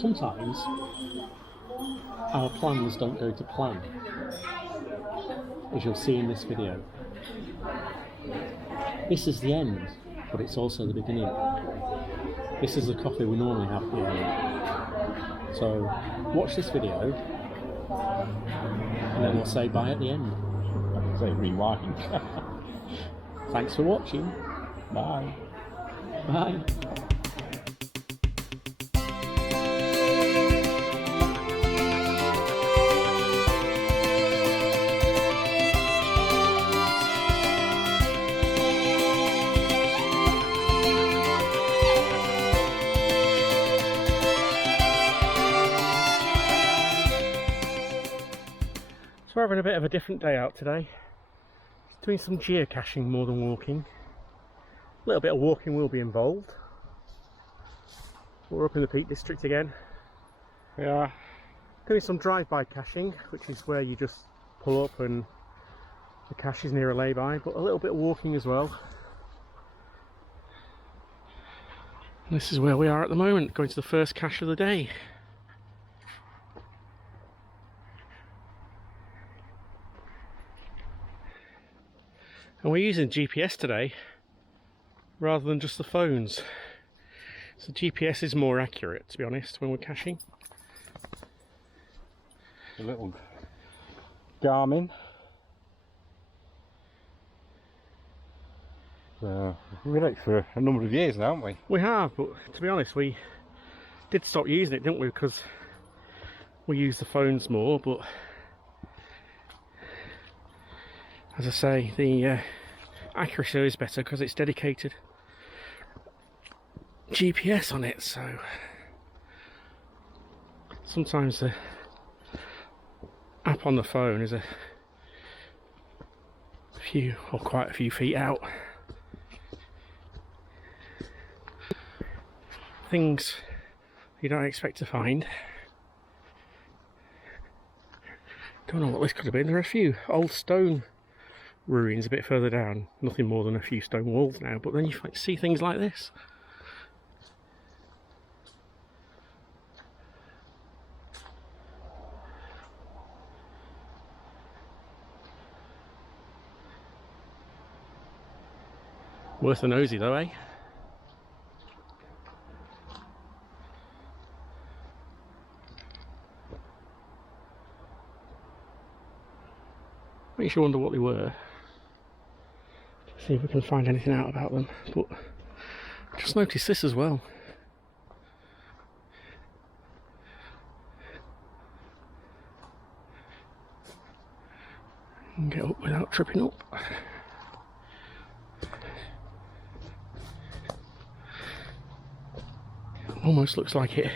Sometimes our plans don't go to plan, as you'll see in this video. This is the end, but it's also the beginning. This is the coffee we normally have at the end. So watch this video and then we'll say bye at the end. I can say rewind. Thanks for watching. Bye. Bye. So we're having a bit of a different day out today. Doing some geocaching more than walking. A little bit of walking will be involved. We're up in the Peak District again. We are doing some drive-by caching, which is where you just pull up and the cache is near a lay-by, but a little bit of walking as well. And this is where we are at the moment, going to the first cache of the day. And we're using GPS today rather than just the phones. So GPS is more accurate, to be honest, when we're caching. A little Garmin. We've had it for a number of years now, haven't we? We have, but to be honest, we did stop using it, didn't we? Because we use the phones more, but as I say, the accuracy is better because it's dedicated GPS on it, so sometimes the app on the phone is a few or quite a few feet out. Things you don't expect to find. Don't know what this could have been. There are a few old stone ruins a bit further down, nothing more than a few stone walls now, but then you see things like this. Worth a nosy though, eh? Makes you wonder what they were. See if we can find anything out about them. But I just noticed this as well. You can get up without tripping up. Almost looks like it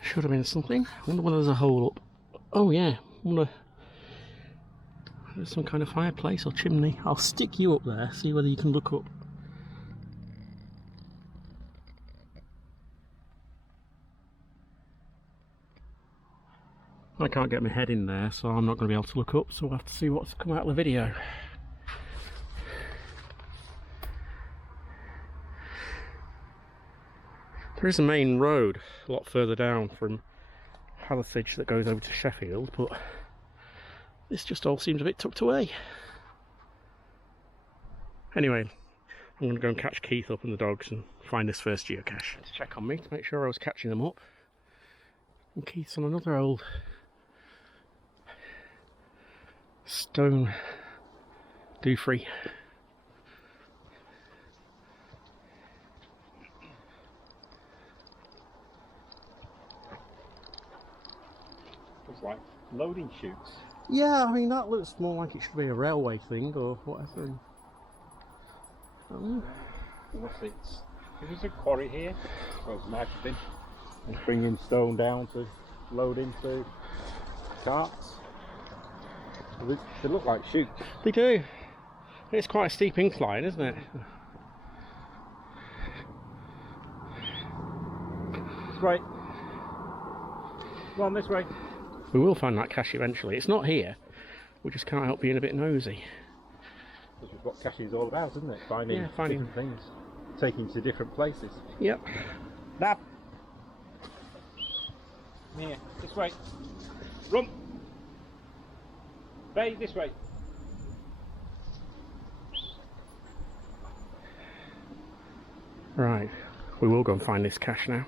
should have been something. I wonder whether there's a hole up. Oh yeah, wonder there's some kind of fireplace or chimney. I'll stick you up there, see whether you can look up. I can't get my head in there, so I'm not going to be able to look up, so we'll have to see what's come out of the video. There is a main road a lot further down from Hathersage that goes over to Sheffield, but this just all seems a bit tucked away. Anyway, I'm going to go and catch Keith up and the dogs and find this first geocache. To check on me to make sure I was catching them up. And Keith's on another old stone doofree. Looks like loading chutes. Yeah, I mean that looks more like it should be a railway thing or whatever. If there's a quarry here, well, it might have been. And bringing stone down to load into carts. They look like chutes. They do. It's quite a steep incline, isn't it? This way. Come on, this way. We will find that cache eventually. It's not here. We just can't help being a bit nosy. This is what caching is all about, isn't it? Finding different things. taking to different places. Yep. Nab! Come here, this way. Run! Bay, this way. Right, we will go and find this cache now.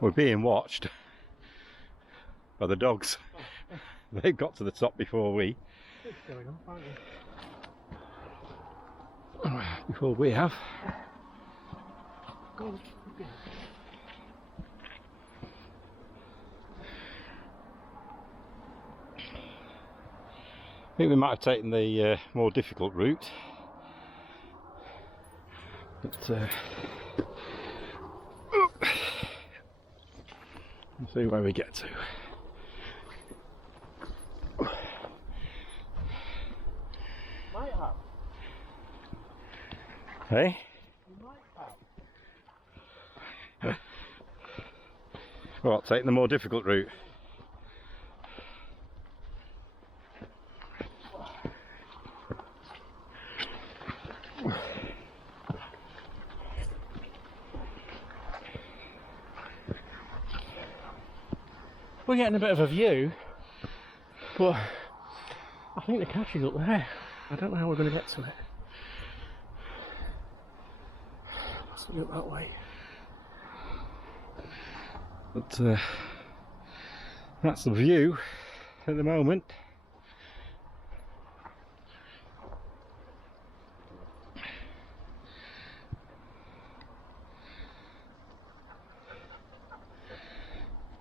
We're being watched by the dogs. They've got to the top before we. What's going on, aren't you? Before we have. Go on. I think we might have taken the more difficult route. But let's see where we get to. Might have. Hey? You might have. Well, taking the more difficult route. We're getting a bit of a view, but I think the cache is up there. I don't know how we're going to get to it. Let's look that way. But that's the view at the moment.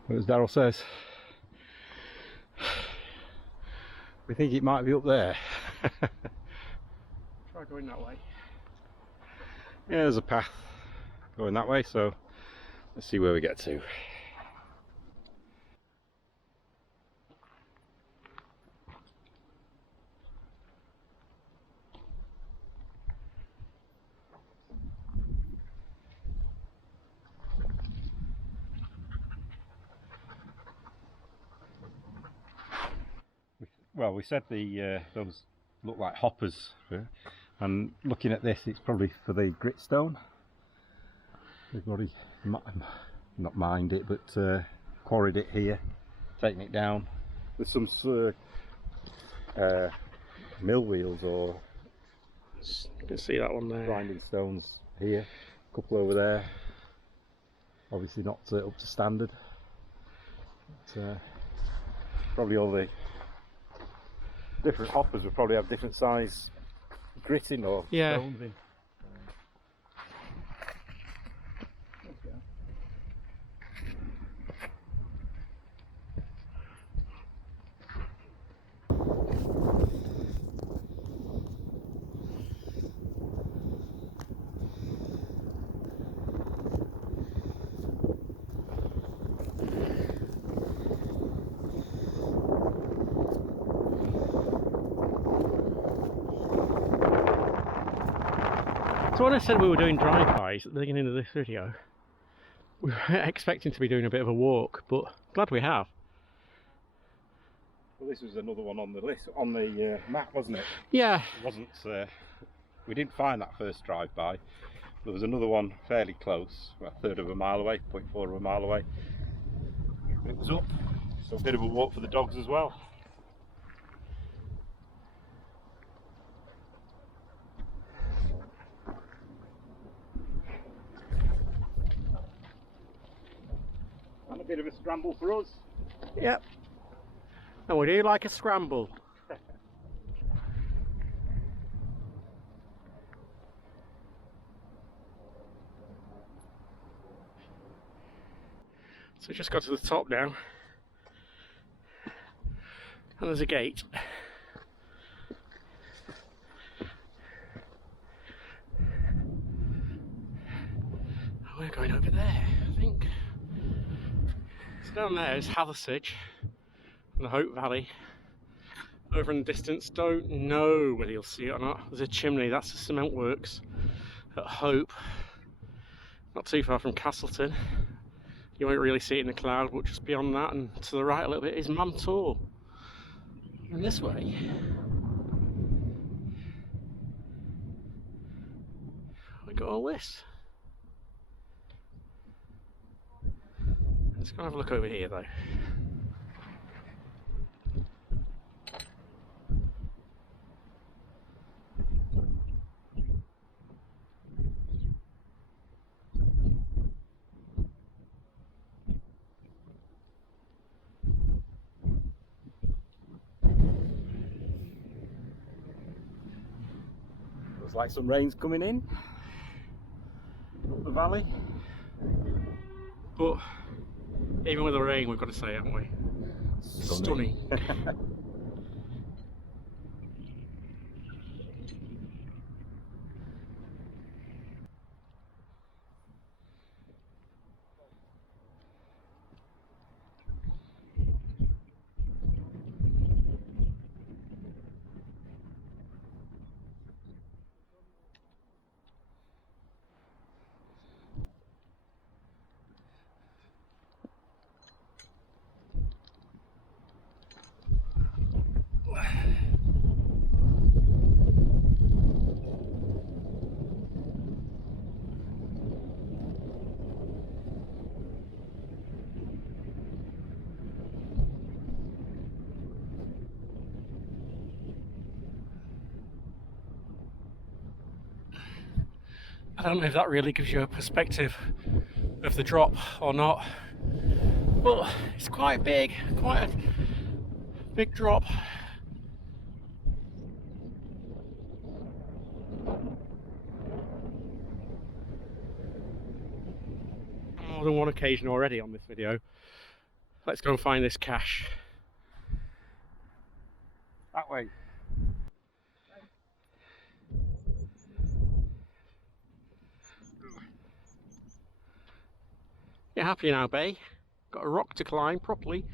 But as Daryl says, we think it might be up there. Try going that way. Yeah, there's a path going that way, so let's see where we get to. Well, we said those look like hoppers, and looking at this, it's probably for the gritstone. They've already not mined it, but quarried it here, taking it down. There's some mill wheels or You can see that one there. grinding stones here, a couple over there. Obviously not up to standard. But, probably all the different hoppers will probably have different size gritting or stones in. So when I said we were doing drive-bys at the beginning of this video, we were expecting to be doing a bit of a walk, but glad we have. Well, this was another one on the list, on the map, wasn't it? Yeah. It wasn't. We didn't find that first drive-by. There was another one fairly close, about a third of a mile away, 0.4 of a mile away. It was up, so a bit of a walk for the dogs as well. And a bit of a scramble for us. Yep. And we do like a scramble. So we just got to the top now. And there's a gate. We're going over there, I think. So down there is Hathersage and the Hope Valley. Over in the distance, don't know whether you'll see it or not. There's a chimney, that's the cement works at Hope. Not too far from Castleton. You won't really see it in the cloud, but just beyond that and to the right a little bit is Mamtor. And this way, we got all this. Let's go have a look over here though. Looks like some rain's coming in up the valley. But even with the rain, we've got to say, haven't we? Stunning. I don't know if that really gives you a perspective of the drop or not, but it's quite big, quite a big drop. More than one occasion already on this video. Let's go and find this cache. That way. You're happy now, Bay? Got a rock to climb properly.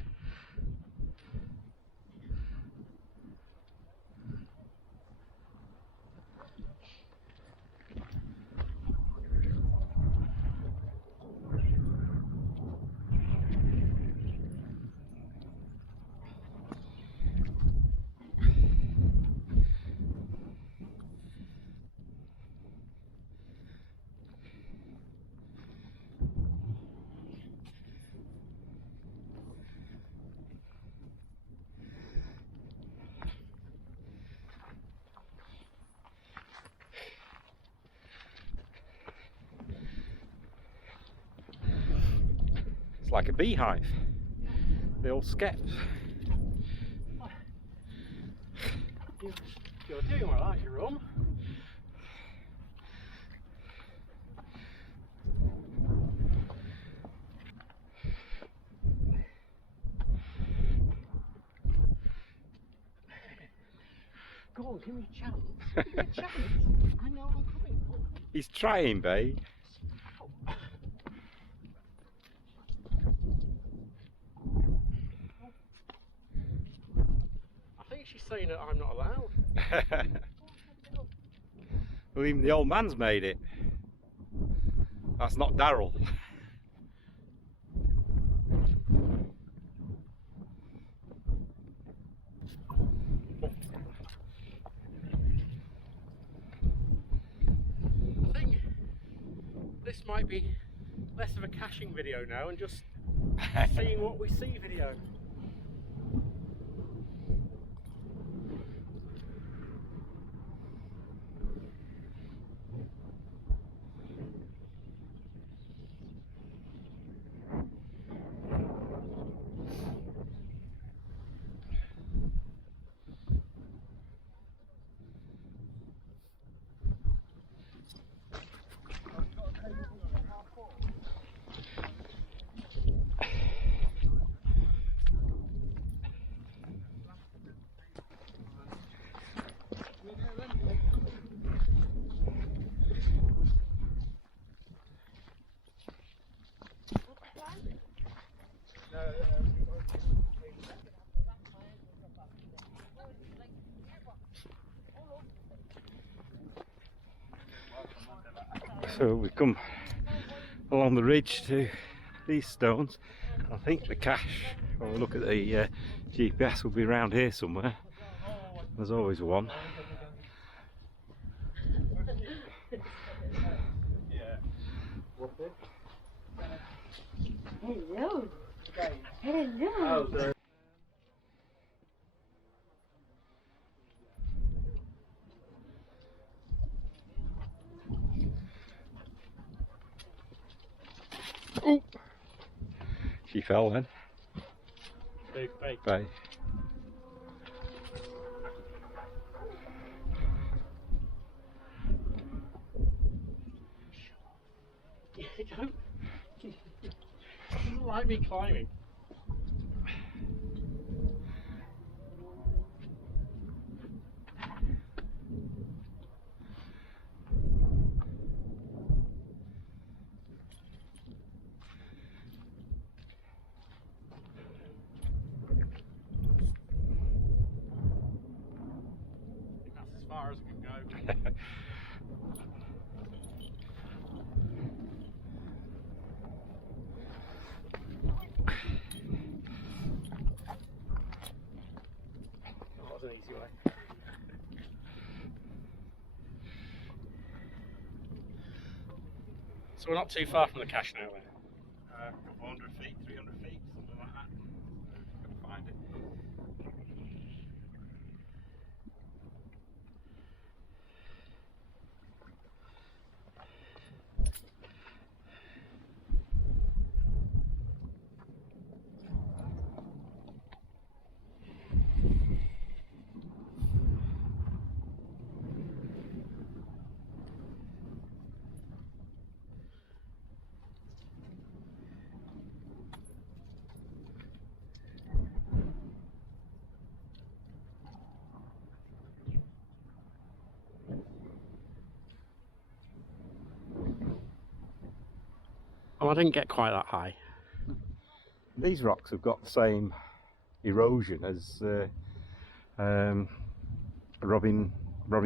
Like a beehive. The old skeps. You're doing well, aren't you, Rum? Go on, give me a chance. Give me a chance. I know I'm coming. He's trying, babe. She's saying that I'm not allowed. Well, even the old man's made it. That's not Daryl. I think this might be less of a caching video now and just seeing what we see video. So we've come along the ridge to these stones. I think the cache, when we look at the GPS, will be around here somewhere. There's always one. Hello. Hello. Oh, she fell then. Big bay. Bay. Don't doesn't like me climbing. That's as far as I can go. That was an easy way. So we're not too far from the cache now then. A couple 100 feet, 300 feet, something like that. Can find it. Oh, I didn't get quite that high. These rocks have got the same erosion as Robin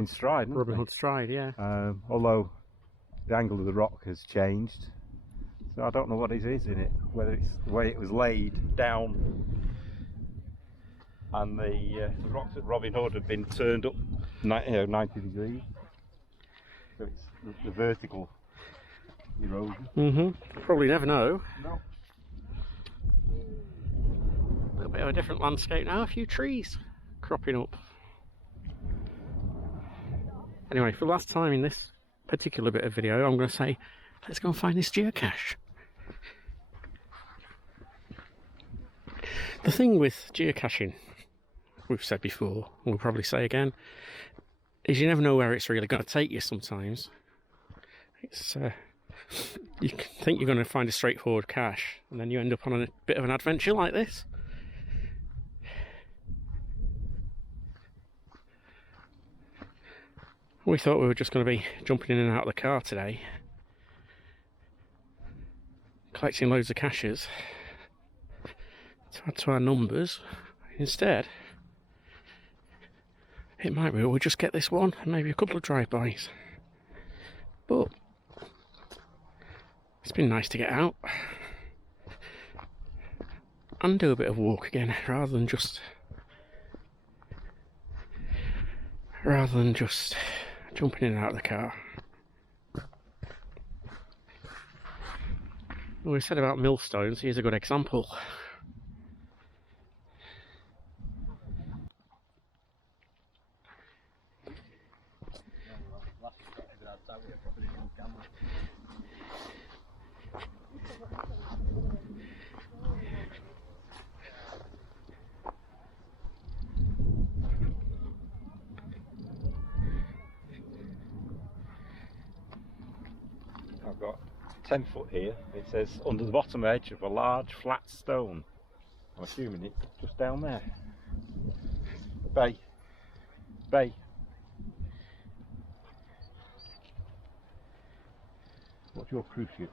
Stride. Robin Hood Stride, yeah. Although the angle of the rock has changed, so I don't know what it is in it. Whether it's the way it was laid down, and the rocks at Robin Hood have been turned up 90 degrees. So it's the vertical erosion. Probably never know. No. A little bit of a different landscape now, a few trees cropping up. Anyway, for the last time in this particular bit of video, I'm going to say, let's go and find this geocache. The thing with geocaching, we've said before, and we'll probably say again, is you never know where it's really going to take you sometimes. It's you think you're going to find a straightforward cache, and then you end up on a bit of an adventure like this. We thought we were just going to be jumping in and out of the car today, collecting loads of caches to add to our numbers. Instead, it might be we'll just get this one and maybe a couple of drive-bys. But it's been nice to get out and do a bit of walk again, rather than just jumping in and out of the car. Well, we said about millstones, here's a good example. I've got 10 foot here. It says under the bottom edge of a large flat stone. I'm assuming it's just down there. Bay. Bay. What's your cruise ship?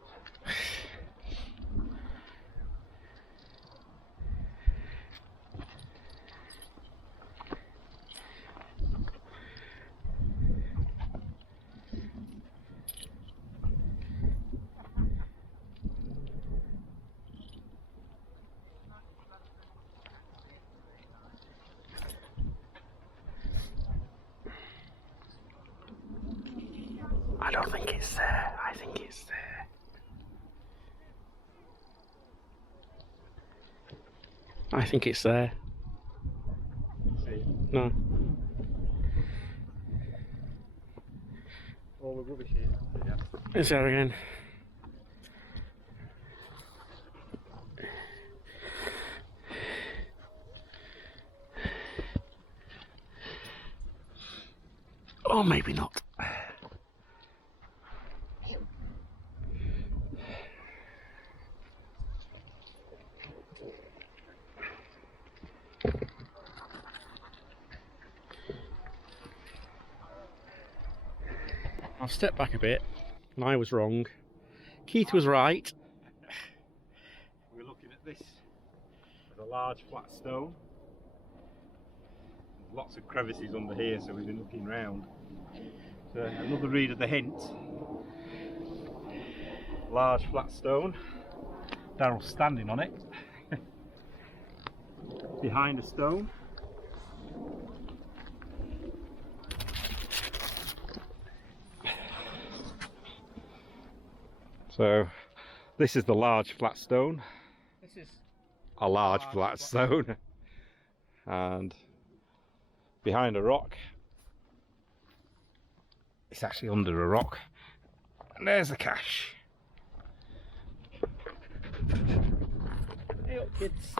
don't think it's there. I think it's there. I think it's there. No. All the rubbish here. Yeah. It's there again. Or maybe not. I've stepped back a bit, and I was wrong. Keith was right. We're looking at this as a large flat stone. There's lots of crevices under here, so we've been looking round. So another read of the hint. Large flat stone. Daryl's standing on it. Behind a stone. So this is the large flat stone. This is a large flat stone. And behind a rock, it's actually under a rock, and there's the cache. Hey up, kids.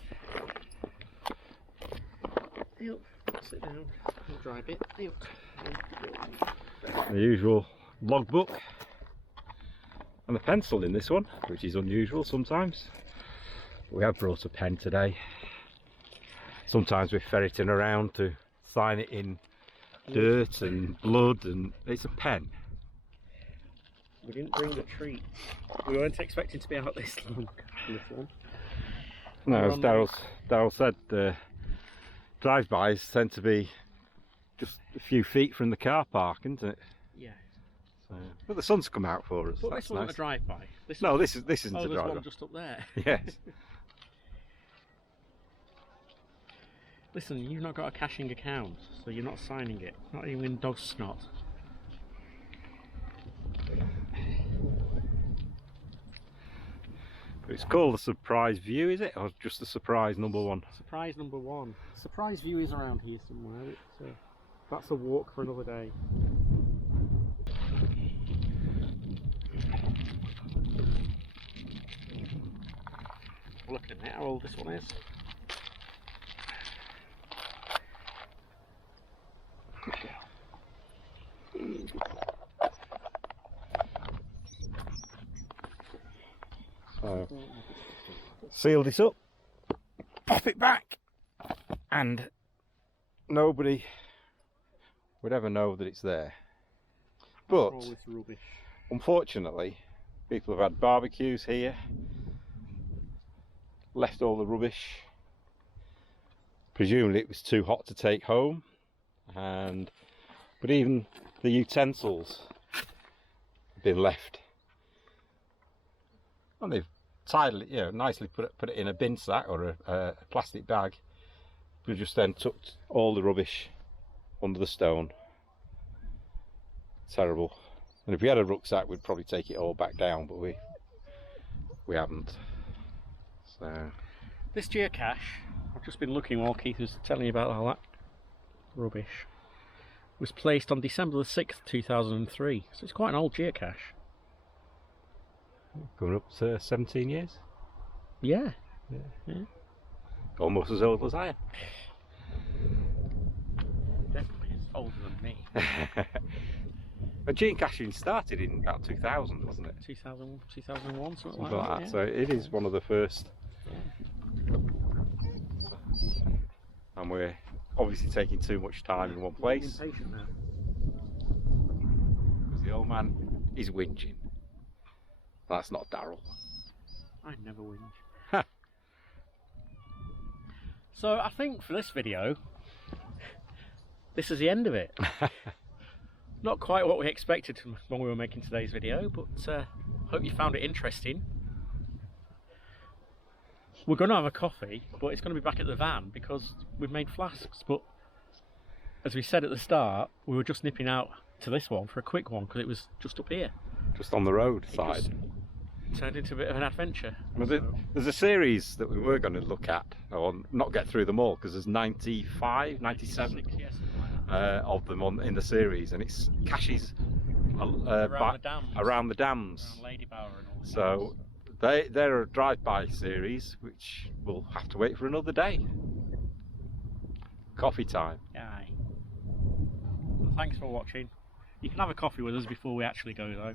Hey up. Sit down. I'll dry a bit. Hey up. The usual logbook and a pencil in this one, which is unusual sometimes. We have brought a pen today. Sometimes we're ferreting around to sign it in dirt and blood, and it's a pen. We didn't bring the treat. We weren't expecting to be out this long. This one. No, as Daryl said, drive-bys tend to be just a few feet from the car park, isn't it? Yeah. So, but the sun's come out for us. But That's this wasn't nice. a drive-by. This isn't oh, a there's drive-by. one just up there. Yes. Listen, you've not got a caching account, so you're not signing it. Not even in dog snot. It's called a surprise view, is it? Or just a surprise number one? Surprise number one. Surprise view is around here somewhere. That's a walk for another day. Looking at how old this one is. So, sealed it up, pop it back, and nobody would ever know that it's there. But all this rubbish. Unfortunately, people have had barbecues here, left all the rubbish. Presumably it was too hot to take home, but even the utensils have been left. And they've tidily, nicely put it in a bin sack or a plastic bag. We just then tucked all the rubbish under the stone. Terrible. And if we had a rucksack, we'd probably take it all back down, but we haven't. So this geocache, I've just been looking while Keith was telling me about all that rubbish, was placed on December the 6th, 2003. So it's quite an old geocache. Coming up to 17 years? Yeah. Almost as old as I am. Definitely older than me. Geocaching started in about 2000, wasn't it? 2000, 2001, something like that. Yeah. So it is one of the first. And we're obviously taking too much time in one place. I'm impatient now. Because the old man is whinging. That's not Daryl. I never whinge. So I think for this video, this is the end of it. Not quite what we expected when we were making today's video, but hope you found it interesting. We're going to have a coffee, but it's going to be back at the van because we've made flasks. But as we said at the start, we were just nipping out to this one for a quick one because it was just up here. Just on the road It side. just turned into a bit of an adventure. Well, there's a series that we were going to look at, or not get through them all, because there's 95, 97 96, yeah, something like that. of them in the series, and it's caches Around the dams. around the dams. Around Ladybower and all that. So they're a drive-by series, which we'll have to wait for another day. Coffee time. Aye. Well, thanks for watching. You can have a coffee with us before we actually go though.